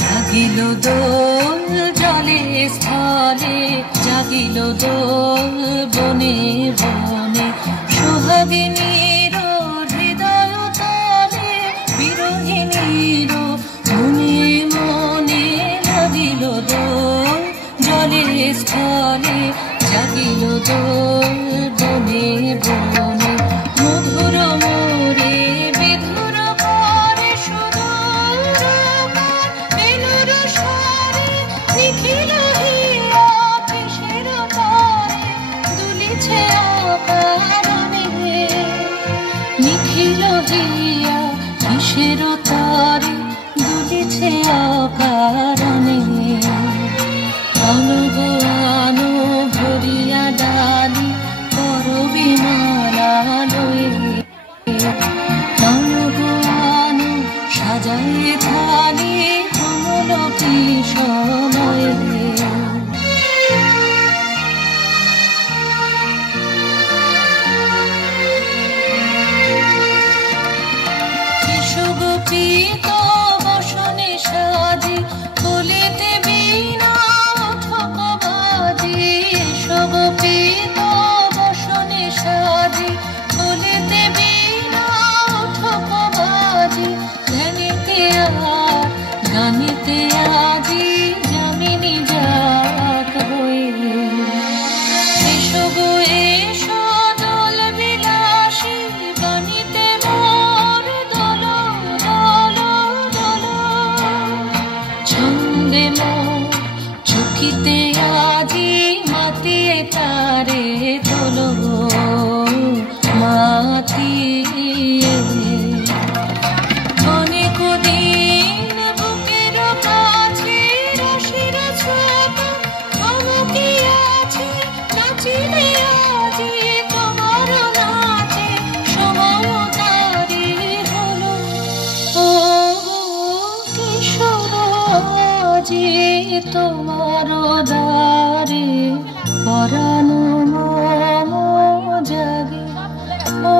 জাগিল দোল জলে স্থলে, জাগিল দোল বনে বনে, সোহাগিনীর হৃদয় তলে, বিরহিণীর মনে মনে। লাগিল দোল জলে স্থলে, জাগিল দোল বনে বনে, মধুর মোরে বিধুর করে সুদূর বেণুর স্বরে, নিখিল হিয়া কিসের তরে দুলিছে অকারণে, নিখিল হিয়া কিসের তরে দুলিছে অকারণে। অনুগানো ভরিয়া ডালি করবি মালা লয়ে, অনুগানো সাজাই থালি কমল কিশলয়ে। সুগোপিত বসনে সাজি, কলিতে বীণা উঠক বাজি, সুগোপিত বসনে সাজি, কলিতে বীণা উঠক বাজি। ধ্যানিতে আর গানিতে আজি, যামিনী যাক হয়ে। এসো গো এসো দোল বিলাসী, বাণীতে মোর দোল দোল দোল। ছন্দে মোর চকিতে আজি, মাতিয়ে তারে তোলো মাতিয়ে। অনেক দিন বুকের কাছে রসির ছোপ থমকিয়াছে, নাচিলে আজি তোমার নাচে সময় তারি হলো। ও কিশোর আজি তোমার দ্বারে পরানো মম জাগে, ও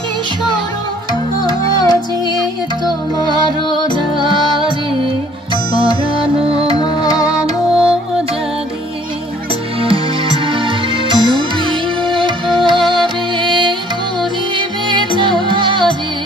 কিশোর আজি তোমার দ্বারে পরানো মম জাগে। নবীন ভাবে করিবে তারে